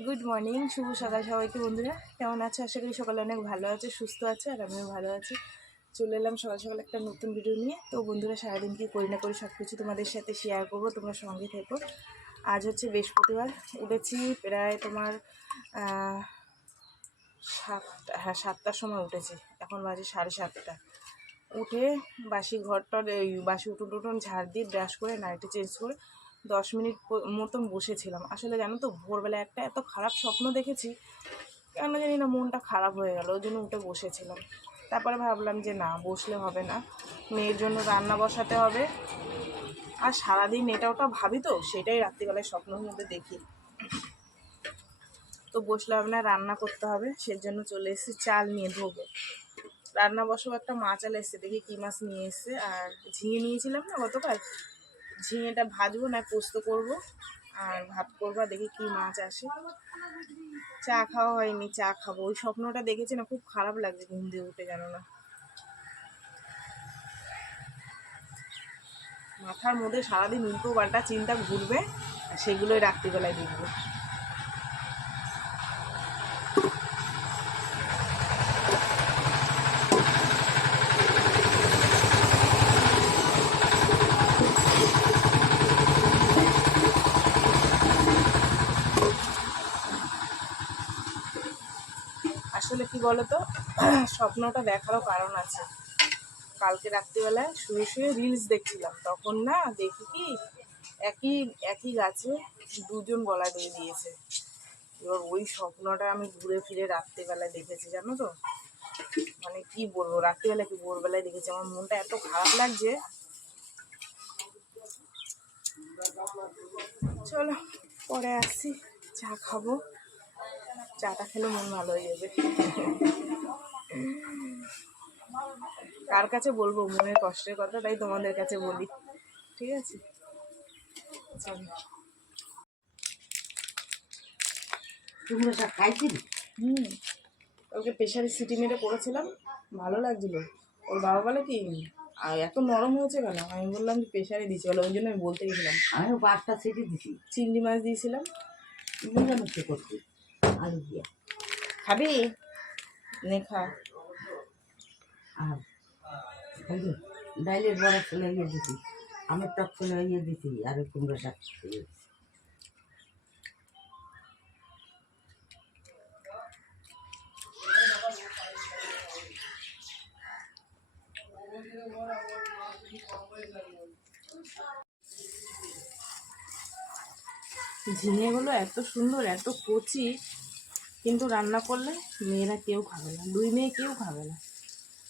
Good morning শুভ সকাল সবাইকে বন্ধুরা। কেমন আছে? আশা করি সকালে অনেক ভালো আছে, সুস্থ আছে, আর আমিও ভালো আছি। চলে এলাম সকাল সকাল একটা নতুন ভিডিও নিয়ে। তো বন্ধুরা, সারাদিন কি করি না করি সব কিছু তোমাদের সাথে শেয়ার করব, তোমরা সঙ্গে থেকো। আজ হচ্ছে বৃহস্পতিবার, উঠেছি প্রায় তোমার সাতটা হ্যাঁ সাতটার সময় উঠেছি। এখন বাজে সাড়ে সাতটা। উঠে বাসি ঘরটর, এই বাসি উঠোন টুটুন ঝাড় দিয়ে ব্রাশ করে নাইটে চেঞ্জ করে দশ মিনিট মতন বসেছিলাম। আসলে জানো তো, ভোরবেলা একটা এত খারাপ স্বপ্ন দেখেছি, কেন জানি না মনটা খারাপ হয়ে গেল ওই জন্য উঠে বসেছিলাম। তারপরে ভাবলাম যে না, বসলে হবে না। মেয়ের জন্য রান্না বসাতে হবে। আর সারাদিন এটা ওটা ভাবি তো, সেটাই রাত্রিবেলায় স্বপ্নের মধ্যে দেখি। তো বসলে হবে না, রান্না করতে হবে, সেজন্য চলে এসেছি চাল নিয়ে ধোবো রান্না বসাবো একটা মাছ আলে এসছে, দেখি কী মাছ নিয়ে এসছে। আর ঝিঙে নিয়েছিলাম না গতকাল? ঝিঙেটা ভাজবো না, পোস্ত করব। আর ভাত করব দেখি কী মাছ আসে। চা খাওয়া হয়নি, চা খাব। ওই স্বপ্নটা দেখেছি না, খুব খারাপ লাগছে ঘুম দিয়ে উঠে, জানো না। মাথার মধ্যে সারাদিন উল্টো পাল্টা চিন্তা ঘুরবে, আর সেগুলোই রাত্রিবেলায় দেখব। কি বলতো? স্বপ্নটা দেখারও কারণ আছে। কালকে রাত্রিবেলায় শুয়ে শুয়ে রিলস দেখছিলাম। তখন না দেখি কি, একই একই গাছে দুজন গলা দিয়ে দিয়েছে। এবার ওই স্বপ্নটা আমি ঘুরে ফিরে রাত্রিবেলায় দেখেছি, জানো তো? মানে কি বলব রাত্রিবেলা কি ভোরবেলায় দেখেছি। আমার মনটা এত খারাপ লাগছে। চলো, পরে আসছি চা খাব। চাটা খেলে মন ভালো হয়ে যাবে। কার কাছে বলব? মনের কষ্টের কথা তাই তোমাদের কাছে বলি। ঠিক আছে? চলো। তোমরা সব খাইছি হুম। ওকে প্রেশারে সিটি মেরে করেছিলাম ভালো লাগছিল। ওর বাবা বলে কি আর এত নরম হয়েছে কেন? আমি বললাম যে প্রেশারে দিয়েছি। বলে ওই জন্য আমি বলতে গেছিলাম। আমিও পাঁচটা সিটি দিছি। চিংড়ি মাছ দিয়েছিলাম। করছি? আলু দিয়ে। খাবি? নে খা। আর ডাইলের বড় ছেলে ইয়ে দিছি আমের টক ছেলে ইয়ে দিছি আর কুমড়ো শাক ঝিঙেগুলো এত সুন্দর এত কচি। কিন্তু রান্না করলে মেয়েরা কেউ খাবে না, দুই মেয়ে কেউ খাবে না।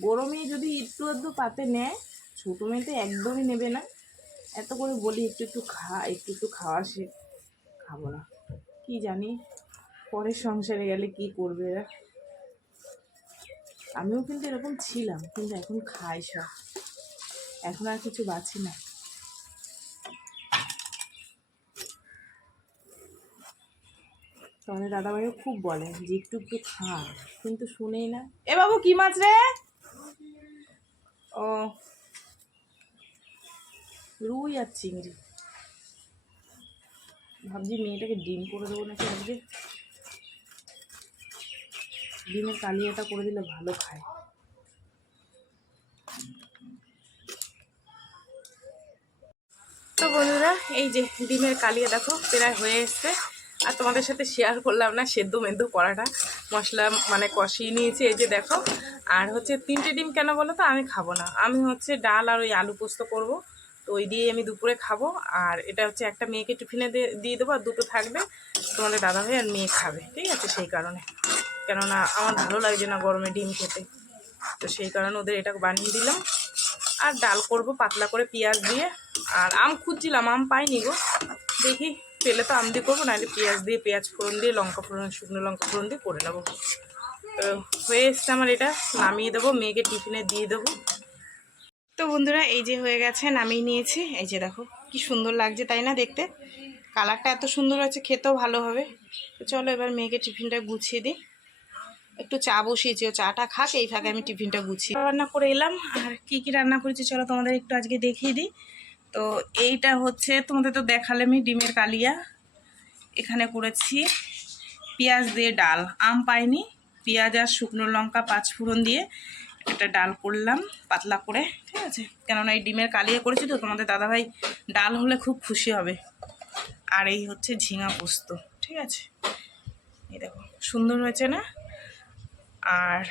বড় মেয়ে যদি একটু আধটু পাতে নেয়, ছোটো মেয়ে তো একদমই নেবে না। এত করে বলি, একটু একটু খা, একটু একটু খাওয়া সে খাব না। কি জানি, পরের সংসারে গেলে কি করবে এরা? আমিও কিন্তু এরকম ছিলাম, কিন্তু এখন খাই সব। এখন আর কিছু বাছি না। তো আমাদের দাদাভাইও খুব বলে যে একটু একটু খা কিন্তু শুনেই না। এ বাবু কি মাছ রে? ও রুই আর চিংড়ি। ভাবছি মেয়েটাকে ডিম করে দেবো নাকি আজকে। ডিমের কালিয়াটা করে দিলে ভালো খায়। তো বন্ধুরা এই যে ডিমের কালিয়া দেখো প্রায় হয়ে এসছে। আর তোমাদের সাথে শেয়ার করলাম না সেদ্ধ মেদ্ধ করাটা। মশলা মানে কষিয়ে নিয়েছি, এই যে দেখো। আর হচ্ছে তিনটে ডিম কেন বলো তো? আমি খাব না। আমি হচ্ছে ডাল আর ওই আলু পোস্ত করব। তো ওই দিয়েই আমি দুপুরে খাব। আর এটা হচ্ছে একটা মেয়েকে টিফিনে দিয়ে দেবো, আর দুটো থাকবে তোমাদের দাদা ভাই আর মেয়ে খাবে, ঠিক আছে? সেই কারণে। কেননা আমার ভালো লাগছে না গরমে ডিম খেতে। তো সেই কারণে ওদের এটা বানিয়ে দিলাম। আর ডাল করব পাতলা করে পেঁয়াজ দিয়ে। আর আম খুঁজছিলাম, আম পাইনি গো। দেখি পেলে তো আম দিয়ে করব, নাহলে পেঁয়াজ দিয়ে, পেঁয়াজ ফোড়ন দিয়ে, লঙ্কা ফোড়ন, শুকনো লঙ্কা ফোড়ন দিয়ে করে নেব। তো হয়ে এসছে আমার এটা, নামিয়ে দেবো, মেয়েকে টিফিনে দিয়ে দেবো। তো বন্ধুরা, এই যে হয়ে গেছে, নামিয়ে নিয়েছি। এই যে দেখো, কি সুন্দর লাগছে, তাই না দেখতে? কালারটা এত সুন্দর আছে খেতেও ভালো হবে। তো চলো এবার মেয়েকে টিফিনটা গুছিয়ে দিই। একটু চা বসিয়েছি, ও চাটা খাক, এই ফাঁকে আমি টিফিনটা গুছিয়ে রান্না করে এলাম, আর কি কি রান্না করেছি, চলো তোমাদের একটু আজকে দেখিয়ে দিই। তো এইটা হচ্ছে, তোমাদের তো দেখালে আমি ডিমের কালিয়া। এখানে করেছি পেঁয়াজ দিয়ে ডাল। আম পাইনি, পেঁয়াজ আর শুকনো লঙ্কা পাঁচ দিয়ে একটা ডাল করলাম পাতলা করে, ঠিক আছে? কেননা এই ডিমের কালিয়ে করেছি তো, তোমাদের দাদাভাই ডাল হলে খুব খুশি হবে। আর এই হচ্ছে ঝিঙা পোস্ত, ঠিক আছে? এই দেখো, সুন্দর হয়েছে না? আর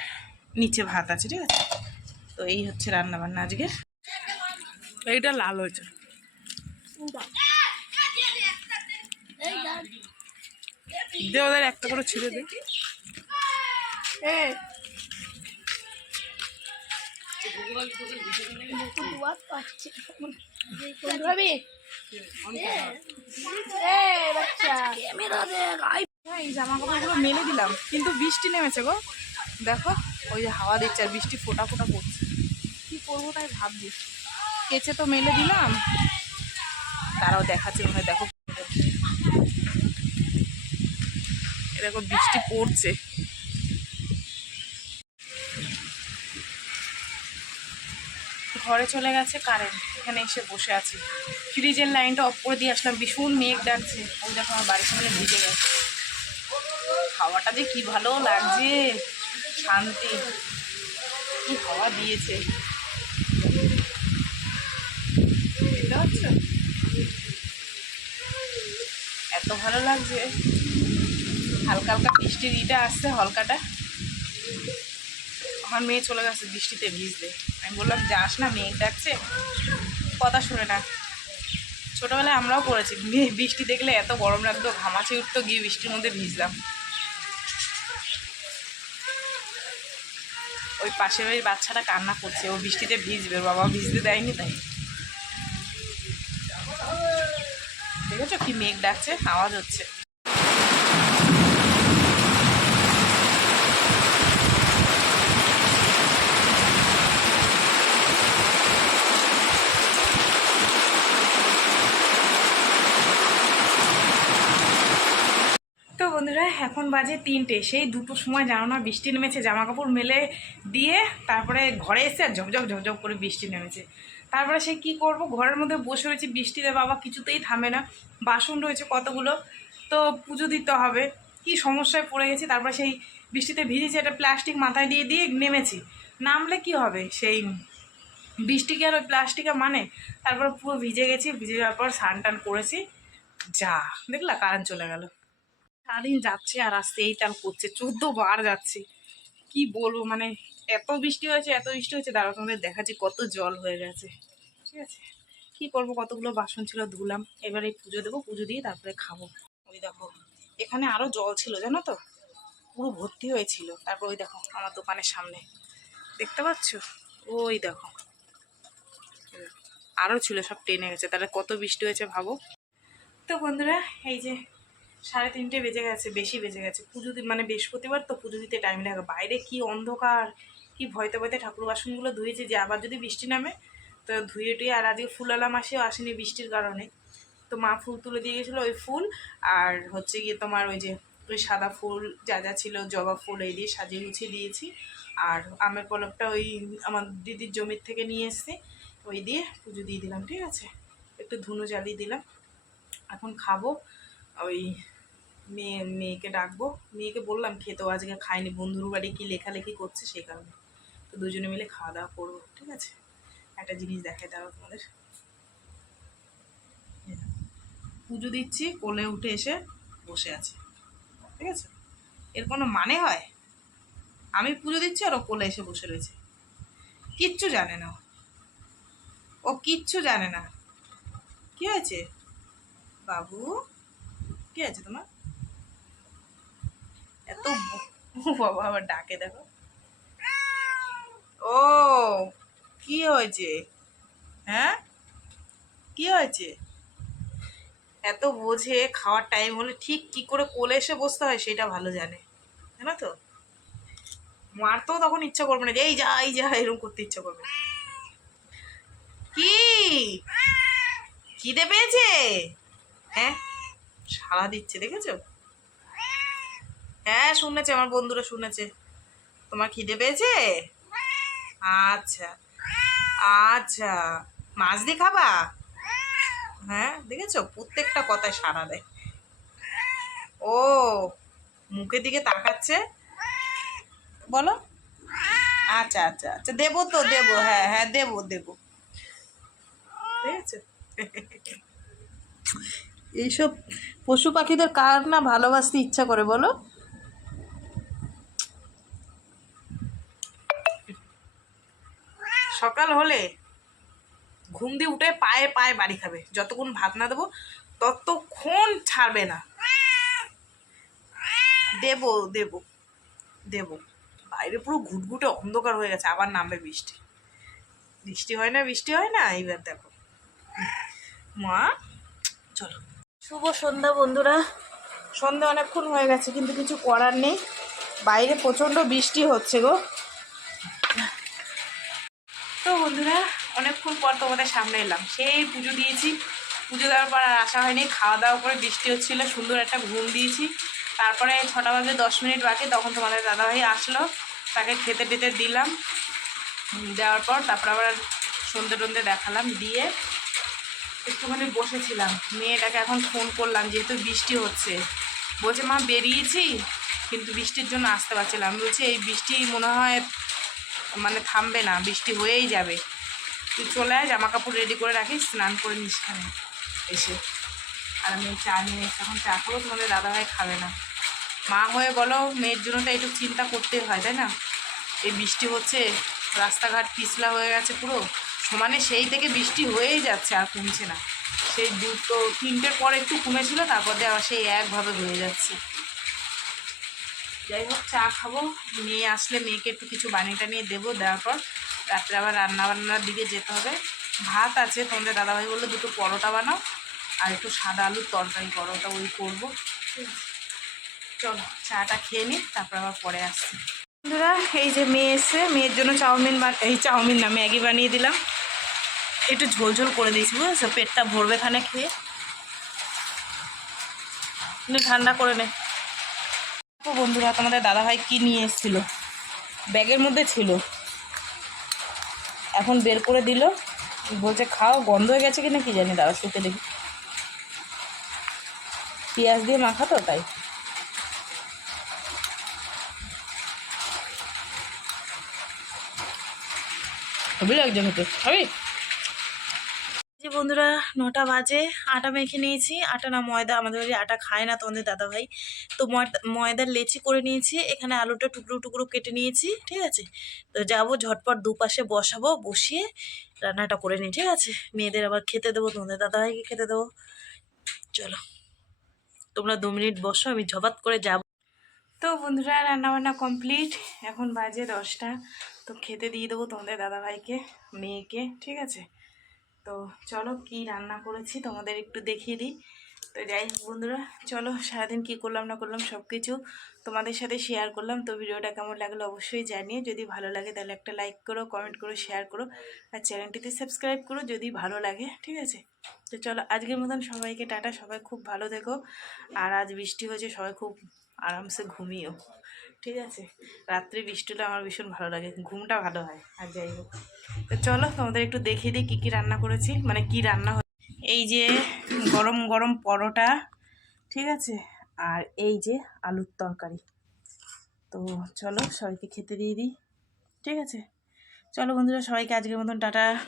নিচে ভাত আছে, ঠিক আছে? তো এই হচ্ছে রান্না বান্না আজকে এইটা লাল হয়েছে। দে ওদের একটা করে ছিঁড়ে দে। জামা কাপড়গুলো মেলে দিলাম, কিন্তু বৃষ্টি নেমেছে গো। দেখো, ওই যে হাওয়া দিচ্ছে আর বৃষ্টি ফোটা ফোটা পড়ছে কি করব তাই ভাবছি। কেচে তো মেলে দিলাম। তারাও দেখাচ্ছে, মনে দেখো। এ দেখো বৃষ্টি পড়ছে। ঘরে চলে গেছে কারেন্ট এখানে এসে বসে আছি। ফ্রিজের লাইনটা অফ করে দিয়ে আসলাম ভীষণ মেঘ ডাকছে। ওই দেখো আমার বাড়ির সামনে ভিজে গেছে। হাওয়াটা যে কি ভালো লাগছে, শান্তি। কি হাওয়া দিয়েছে দেখতে পাচ্ছ? এত ভালো লাগছে। হালকা হালকা বৃষ্টির ইটা আসছে হালকাটা। আমার মেয়ে চলে গেছে বৃষ্টিতে ভিজতে। আমি বললাম, যাস না মেঘ ডাকছে। কথা শুনে না। ছোটোবেলায় আমরাও পড়েছি। বৃষ্টি দেখলে এত গরম লাগতো, ঘামাচি উঠতো, গিয়ে বৃষ্টির মধ্যে ভিজলাম। ওই পাশের বাড়ির বাচ্চাটা কান্না করছে। ও বৃষ্টিতে ভিজবে, বাবা ভিজতে দেয়নি তাই। দেখেছ কি মেঘ ডাকছে? আওয়াজ হচ্ছে তো বন্ধুরা, এখন বাজে তিনটে। সেই দুটো সময় জানো না বৃষ্টি নেমেছে জামা কাপড় মেলে দিয়ে তারপরে ঘরে এসে আর ঝকঝক ঝপঝপ করে বৃষ্টি নেমেছে। তারপরে সে কি করব? ঘরের মধ্যে বসে রয়েছে, বৃষ্টিতে বাবা কিছুতেই থামে না। বাসন রয়েছে কতগুলো? তো পুজো দিতে হবে। কি সমস্যায় পড়ে গেছি? তারপরে সেই বৃষ্টিতে ভিজেছে, একটা প্লাস্টিক মাথায় দিয়ে দিয়ে নেমেছি। নামলে কি হবে? সেই বৃষ্টি কি আর ওই প্লাস্টিকে মানে? তারপর পুরো ভিজে গেছি, ভিজে যাওয়ার পর স্নান টান করেছি। যা, দেখলা কারেন্ট চলে গেল। সারাদিন যাচ্ছে আর আসতে এই তাল করছে, চোদ্দ বার যাচ্ছে। কি বলব মানে এত বৃষ্টি হয়েছে, এত বৃষ্টি হয়েছে দাঁড়া তোমাদের দেখাচ্ছি, কত জল হয়ে গেছে। ঠিক আছে? কি করব, কতগুলো বাসন ছিল ধুলাম, এবারে পুজো দেবো, পুজো দিয়ে তারপরে খাব। ওই দেখো, এখানে আরও জল ছিল, জানো তো? পুরো ভর্তি হয়েছিল। তারপর ওই দেখো, আমার দোকানের সামনে। দেখতে পাচ্ছ? ওই দেখো। আরও ছিল, সব টেনে গেছে। তাহলে কত বৃষ্টি হয়েছে ভাবো? তো বন্ধুরা, এই যে সাড়ে তিনটে বেজে গেছে, বেশি বেজে গেছে। পুজো মানে বৃহস্পতিবার তো পুজো দিতে টাইম লাগে। বাইরে কি অন্ধকার, কি ভয়তে ভয়তে ঠাকুর বাসনগুলো ধুয়েছে যে আবার যদি বৃষ্টি নামে, তো ধুয়ে টুয়ে আর আজকে ফুলালা মাসেও আসেনি বৃষ্টির কারণে। তো মা ফুল তুলে দিয়ে গেছিল ওই ফুল, আর হচ্ছে গিয়ে তোমার ওই যে, ওই সাদা ফুল যা যা ছিল, জবা ফুল এই দিয়ে সাজিয়ে গুছিয়ে দিয়েছি। আর আমের পলকটা ওই আমার দিদির জমির থেকে নিয়ে এসে ওই দিয়ে পুজো দিয়ে দিলাম, ঠিক আছে? একটু ধুনো জ্বালিয়ে দিলাম। এখন খাব ওই মেয়ে, মেয়েকে ডাকবো। মেয়েকে বললাম খেতেও আজকে খাইনি, বন্ধুর বাড়ি কি লেখালেখি করছে সেই কারণে। তো দুজনে মিলে খাওয়া দাওয়া করব, ঠিক আছে? একটা জিনিস দেখাই দাও তোমাদের। পুজো দিচ্ছি, কোলে উঠে এসে বসে আছে, ঠিক আছে? এর কোনো মানে হয়? আমি পুজো দিচ্ছি আর ও কোলে এসে বসে রয়েছে। কিচ্ছু জানে না। ও। কিচ্ছু জানে না। কি হয়েছে? বাবু, কি আছে তোমার? এত বাবা, আবার ডাকে দেখো। ও, কি হয়েছে? হ্যাঁ? কি হয়েছে? এত বোঝে, খাওয়ার টাইম হলে ঠিক কি করে কোলে এসে বসতে হয় সেটা ভালো জানে। জানো তো? মারতেও তখন ইচ্ছা করবে না যে, এই যা এই যা, এরকম করতে ইচ্ছা করবে কি? খিদে পেয়েছে? হ্যাঁ? সাড়া দিচ্ছে, দেখেছ? হ্যাঁ শুনেছে, আমার বন্ধুরা শুনেছে। তোমার খিদে পেয়েছে? আচ্ছা। আচ্ছা। মাছ দিয়ে খাবা? হ্যাঁ দেখেছ? প্রত্যেকটা কথায় সারা দেয়। ও, মুখের দিকে তাকাচ্ছে? বলো। আচ্ছা আচ্ছা আচ্ছা দেবো তো, দেবো হ্যাঁ হ্যাঁ দেবো দেবো। এইসব পশু পাখিদের কার না ভালোবাসতে ইচ্ছা করে, বলো? সকাল হলে ঘুম দিয়ে উঠে পায়ে পায়ে বাড়ি খাবে। যতক্ষণ ভাত না দেবো ততক্ষণ ছাড়বে না। দেবো দেবো দেবো। বাইরে পুরো ঘুটঘুটে অন্ধকার হয়ে গেছে আবার নামবে বৃষ্টি। বৃষ্টি হয় না বৃষ্টি হয় না? এইবার দেখো। মা চলো। শুভ সন্ধ্যা বন্ধুরা। সন্ধ্যা অনেকক্ষণ হয়ে গেছে কিন্তু কিছু করার নেই। বাইরে প্রচণ্ড বৃষ্টি হচ্ছে গো। তো বন্ধুরা, অনেকক্ষণ পর তোমাদের সামনে এলাম। সেই পুজো দিয়েছি। পুজো দেওয়ার পর আর আসা হয়নি। খাওয়া দাওয়া করে বৃষ্টি হচ্ছিল, সুন্দর একটা ঘুম দিয়েছি। তারপরে ছটা বাজে, দশ মিনিট বাকি, তখন তোমাদের দাদাভাই আসলো। তাকে খেতে টেতে দিলাম। দেওয়ার পর তারপর আবার সন্ধে টন্ধে দেখালাম, দিয়ে একটুখানি বসেছিলাম। মেয়েটাকে এখন ফোন করলাম, যেহেতু বৃষ্টি হচ্ছে। বলছে, মা, বেরিয়েছি। কিন্তু বৃষ্টির জন্য আসতে পারছিলাম বলছি, এই বৃষ্টি মনে হয় মানে থামবে না, বৃষ্টি হয়েই যাবে। তুই চলে আয় জামা কাপড় রেডি করে রাখিস, স্নান করে নিস খানে এসে। আর আমি চা নিয়ে এখন চা খাব, তোমাদের দাদাভাই খাবে না। মা হয়ে বলো, মেয়ের জন্য তো একটু চিন্তা করতে হয়, তাই না? এই বৃষ্টি হচ্ছে, রাস্তাঘাট পিছলা হয়ে গেছে পুরো। সমানে সেই থেকে বৃষ্টি হয়েই যাচ্ছে, আর কমছে না। সেই দুটো, তিনটের পর একটু কমেছিল, তারপর দিয়ে আবার সেই একভাবে হয়ে যাচ্ছে। যাই হোক চা খাব। মেয়ে আসলে মেয়েকে একটু কিছু বানিয়ে টানিয়ে দেবো দেওয়ার পর রাত্রে আবার রান্না বান্নার দিকে যেতে হবে। ভাত আছে, তোমাদের দাদাভাই বলল দুটো পরোটা বানাও আর একটু সাদা আলুর তরকারি পরোটা ওই করব। চলো, চাটা খেয়ে নিই, তারপর আবার পরে আসছি। বন্ধুরা, এই যে মেয়ে এসে মেয়ের জন্য চাউমিন এই চাউমিন না, ম্যাগি বানিয়ে দিলাম। একটু ঝোল ঝোল করে দিয়েছি, বুঝেছ? পেটটা ভরবে খানে খেয়ে। ঠান্ডা করে নে। ও বন্ধুরা, তোমাদের দাদাভাই কি নিয়ে এসেছিল? ব্যাগের মধ্যে ছিল। এখন বের করে দিল। বলছে, খাও, গন্ধ হয়ে গেছে কিনা কি জানি, দাদা শুকে দেখি। পেঁয়াজ দিয়ে মাখা তো তাই লাগছে খেতে? খাবি? যে বন্ধুরা, নটা বাজে, আটা মেখে নিয়েছি। আটা না, ময়দা, আমাদের বাড়ি আটা খায় না তোমাদের দাদাভাই। তো ময়দা, ময়দার লেচি করে নিয়েছি, এখানে আলুটা টুকরো টুকরো কেটে নিয়েছি, ঠিক আছে? তো যাব, ঝটপট দুপাশে বসাবো, বসিয়ে রান্নাটা করে নিই, ঠিক আছে? মেয়েদের আবার খেতে দেবো, তোমাদের দাদাভাইকে খেতে দেবো। চলো, তোমরা দু মিনিট বসো, আমি ঝপাত করে যাব। তো বন্ধুরা, রান্নাবান্না কমপ্লিট, এখন বাজে দশটা। তো খেতে দিয়ে দেবো তোমাদের দাদাভাইকে, মেয়েকে, ঠিক আছে? তো চলো কি রান্না করেছি তোমাদের একটু দেখিয়ে দিই। তো যাই বন্ধুরা, চলো সারাদিন কি করলাম না করলাম সব কিছু তোমাদের সাথে শেয়ার করলাম। তো ভিডিওটা কেমন লাগল অবশ্যই জানিয়ে যদি ভালো লাগে তাহলে একটা লাইক করো কমেন্ট করো শেয়ার করো আর চ্যানেলটিতে সাবস্ক্রাইব করো যদি ভালো লাগে, ঠিক আছে? তো চলো আজকের মতন সবাইকে টাটা, সবাই খুব ভালো দেখো আর আজ বৃষ্টি হয়েছে, সবাই খুব আরামসে ঘুমিও, ঠিক আছে? রাত্রে বৃষ্টিটা আমার ভীষণ ভালো লাগে, ঘুমটা ভালো হয়, আর যাই হোক। তো চলো তোমাদের একটু দেখিয়ে দিই কী কী রান্না করেছি মানে কি রান্না এই যে গরম গরম পরোটা, ঠিক আছে? আর এই যে আলুর তরকারি। তো চলো সবাইকে খেতে দিয়ে দিই, ঠিক আছে? চলো বন্ধুরা, সবাইকে আজকের মতন টাটা।